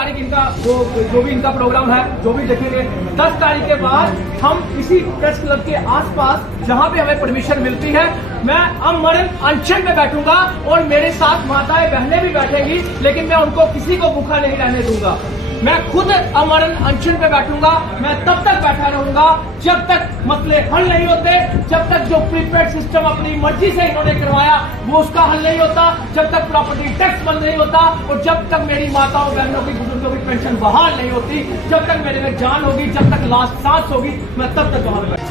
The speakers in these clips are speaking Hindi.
तारीख इनका जो भी इनका प्रोग्राम है, जो भी देखेंगे, 10 तारीख के बाद हम इसी प्रेस क्लब के आसपास जहां पे हमें परमिशन मिलती है, मैं अमरण अनशन पे बैठूंगा और मेरे साथ माताएं बहनें भी बैठेंगी, लेकिन मैं उनको किसी को भूखा नहीं रहने दूंगा। मैं खुद अमरण अनशन पे बैठूंगा। मैं तब तक बैठा रहूंगा जब तक मसले हल नहीं होते, जब तक जो प्रीपेड सिस्टम अपनी मर्जी से इन्होंने करवाया वो उसका हल नहीं होता, जब तक प्रॉपर्टी टैक्स बंद नहीं होता और जब तक मेरी माताओं बहनों की बुजुर्गों की पेंशन बहाल नहीं होती, जब तक मेरे में जान होगी, जब तक लास्ट सांस होगी, मैं तब तक वहां पर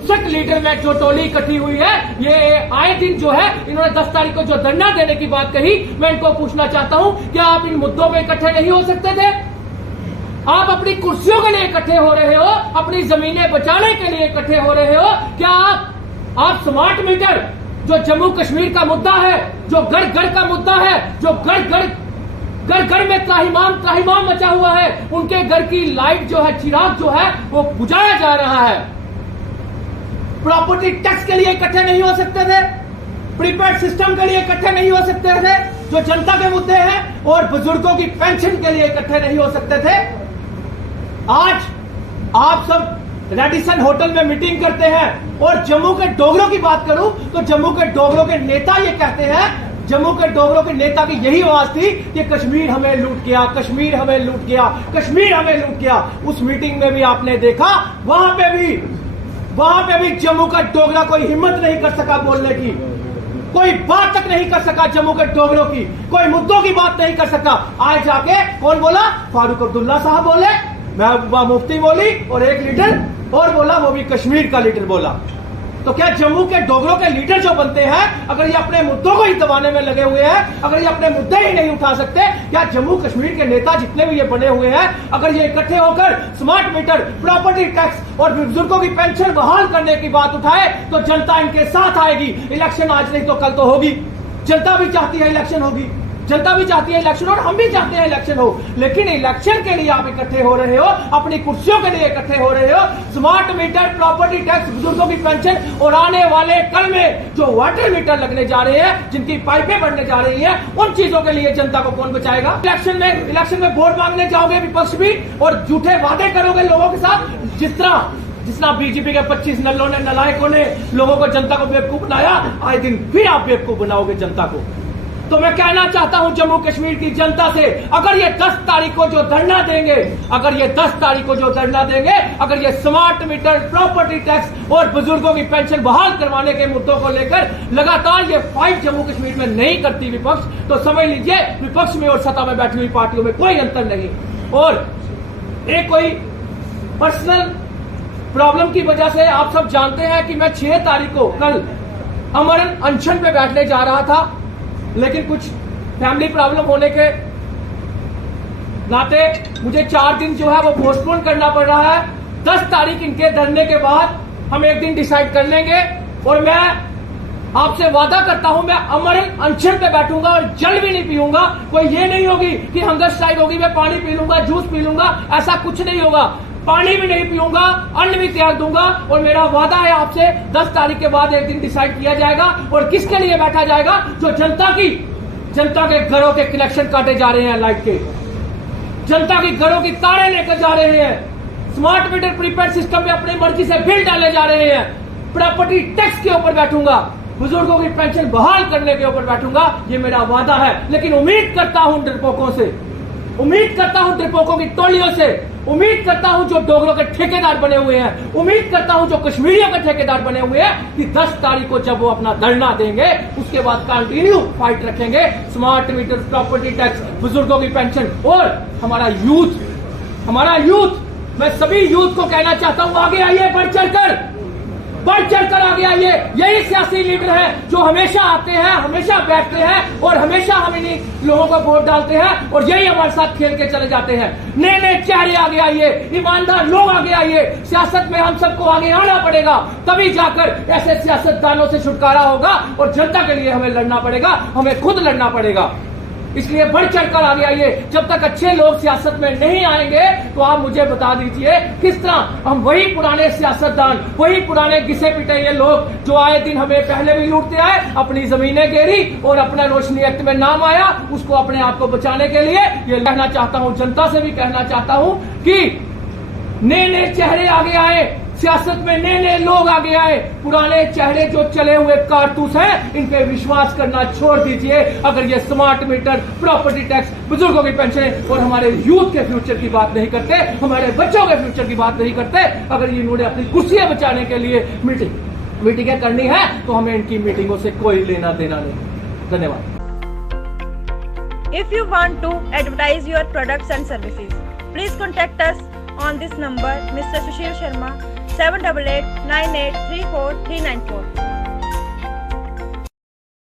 59 लीटर में जो टोली इकट्ठी हुई है, ये आए दिन जो है इन्होंने 10 तारीख को जो धरना देने की बात कही, मैं इनको पूछना चाहता हूं, क्या आप इन मुद्दों पे इकट्ठे नहीं हो सकते थे? आप अपनी कुर्सियों के लिए इकट्ठे हो रहे हो, अपनी जमीनें बचाने के लिए इकट्ठे हो रहे हो। क्या आप स्मार्ट मीटर जो जम्मू कश्मीर का मुद्दा है, जो घर घर का मुद्दा है, जो घर घर में त्राहिमाम मचा हुआ है, उनके घर की लाइट जो है, चिराग जो है वो बुझाया जा रहा है, प्रॉपर्टी टैक्स के लिए इकट्ठे नहीं हो सकते थे? प्रीपेड सिस्टम के लिए इकट्ठे नहीं हो सकते थे जो जनता के मुद्दे हैं? और बुजुर्गों की पेंशन के लिए इकट्ठे नहीं हो सकते थे? आज आप सब रेडिसन होटल में मीटिंग करते हैं और जम्मू के डोगरों की बात करूं तो जम्मू के डोगरों के नेता ये कहते हैं, जम्मू के डोगरों के नेता की यही आवाज थी कि कश्मीर हमें लूट गया, कश्मीर हमें लूट गया, कश्मीर हमें लूट गया। उस मीटिंग में भी आपने देखा, वहां पे भी जम्मू का डोगरा कोई हिम्मत नहीं कर सका बोलने की, कोई बात तक नहीं कर सका जम्मू के डोगरों की, कोई मुद्दों की बात नहीं कर सका। आज जाके कौन बोला? फारूक अब्दुल्ला साहब बोले, महबूबा मुफ्ती बोली और एक लीडर और बोला, वो भी कश्मीर का लीडर बोला। तो क्या जम्मू के डोगरों के लीडर जो बनते हैं, अगर ये अपने मुद्दों को ही दबाने में लगे हुए हैं, अगर ये अपने मुद्दे ही नहीं उठा सकते, क्या जम्मू कश्मीर के नेता जितने भी ये बने हुए हैं, अगर ये इकट्ठे होकर स्मार्ट मीटर, प्रॉपर्टी टैक्स और बुजुर्गों की पेंशन बहाल करने की बात उठाए तो जनता इनके साथ आएगी। इलेक्शन आज नहीं तो कल तो होगी। जनता भी चाहती है इलेक्शन होगी, जनता भी चाहती है इलेक्शन और हम भी चाहते हैं इलेक्शन हो, लेकिन इलेक्शन के लिए आप इकट्ठे हो रहे हो, अपनी कुर्सियों के लिए इकट्ठे हो रहे हो। स्मार्ट मीटर, प्रॉपर्टी टैक्स, बुजुर्गों की पेंशन और आने वाले कल में जो वाटर मीटर लगने जा रहे हैं, जिनकी पाइपें बढ़ने जा रही हैं, उन चीजों के लिए जनता को कौन बचाएगा? इलेक्शन में वोट मांगने जाओगे विपक्ष भी और झूठे वादे करोगे लोगों के साथ, जितना बीजेपी के 25 नल्लों ने, नलायकों ने लोगों को, जनता को बेवकूफ बनाया, आए दिन फिर आप बेवकूफ बनाओगे जनता को। तो मैं कहना चाहता हूं जम्मू कश्मीर की जनता से, अगर ये 10 तारीख को जो धरना देंगे, अगर ये स्मार्ट मीटर, प्रॉपर्टी टैक्स और बुजुर्गों की पेंशन बहाल करवाने के मुद्दों को लेकर लगातार ये फाइट जम्मू कश्मीर में नहीं करती विपक्ष, तो समझ लीजिए विपक्ष में और सत्ता में बैठी हुई पार्टियों में कोई अंतर नहीं। और एक कोई पर्सनल प्रॉब्लम की वजह से आप सब जानते हैं कि मैं 6 तारीख को कल अमरण अनशन पे बैठने जा रहा था, लेकिन कुछ फैमिली प्रॉब्लम होने के नाते मुझे 4 दिन जो है वो पोस्टपोन करना पड़ रहा है। 10 तारीख इनके धरने के बाद हम एक दिन डिसाइड कर लेंगे और मैं आपसे वादा करता हूं, मैं अमरण अनशन पे बैठूंगा और जल भी नहीं पीऊंगा। कोई ये नहीं होगी कि हंगर स्ट्राइक होगी, मैं पानी पी लूंगा, जूस पी लूंगा, ऐसा कुछ नहीं होगा। पानी भी नहीं पीऊंगा, अन्न भी त्याग दूंगा और मेरा वादा है आपसे, 10 तारीख के बाद एक दिन डिसाइड किया जाएगा और किसके लिए बैठा जाएगा? जो जनता के घरों के कनेक्शन काटे जा रहे हैं, लाइट के, जनता की घरों की तारे लेकर जा रहे हैं, स्मार्ट मीटर, प्रीपेड सिस्टम में अपनी मर्जी से बिल डाले जा रहे हैं, प्रॉपर्टी टैक्स के ऊपर बैठूंगा, बुजुर्गों की पेंशन बहाल करने के ऊपर बैठूंगा, ये मेरा वादा है। लेकिन उम्मीद करता हूं डरपोकों से, उम्मीद करता हूं डरपोकों की टोलियों से, उम्मीद करता हूं जो डोगरों के ठेकेदार बने हुए हैं, उम्मीद करता हूं जो कश्मीरियों के ठेकेदार बने हुए हैं कि 10 तारीख को जब वो अपना धरना देंगे उसके बाद कंटिन्यू फाइट रखेंगे। स्मार्ट मीटर, प्रॉपर्टी टैक्स, बुजुर्गों की पेंशन और हमारा यूथ, मैं सभी यूथ को कहना चाहता हूं, आगे आइए, बढ़ चढ़कर आगे आइए। यही सियासी लीडर है जो हमेशा आते हैं, हमेशा बैठते हैं और हमेशा हम इन्हीं लोगों को वोट डालते हैं और यही हमारे साथ खेल के चले जाते हैं। नए चेहरे आगे आइए, ईमानदार लोग आगे आइए। सियासत में हम सबको आगे आना पड़ेगा, तभी जाकर ऐसे सियासतदानों से छुटकारा होगा और जनता के लिए हमें लड़ना पड़ेगा, हमें खुद लड़ना पड़ेगा। इसलिए बढ़ चढ़कर आगे आइए। जब तक अच्छे लोग सियासत में नहीं आएंगे तो आप मुझे बता दीजिए किस तरह हम वही पुराने सियासतदान, वही पुराने घिसे पिटे ये लोग जो आए दिन हमें पहले भी लूटते आए, अपनी जमीनें घेरी और अपना रोशनी एक्ट में नाम आया, उसको अपने आप को बचाने के लिए ये कहना चाहता हूं, जनता से भी कहना चाहता हूं कि नए नए चेहरे आगे आए, सियासत में नए नए लोग आगे आए। पुराने चेहरे जो चले हुए कारतूस हैं, इन पे विश्वास करना छोड़ दीजिए। अगर ये स्मार्ट मीटर, प्रॉपर्टी टैक्स, बुजुर्गों की पेंशन और हमारे यूथ के फ्यूचर की बात नहीं करते, हमारे बच्चों के फ्यूचर की बात नहीं करते, अगर ये इन्होंने अपनी कुर्सियां बचाने के लिए मीटिंगें करनी है तो हमें इनकी मीटिंगों से कोई लेना देना नहीं। धन्यवाद। If you want to advertise your products and services, please contact us on this number, Mr. Sushil Sharma, 7889834394.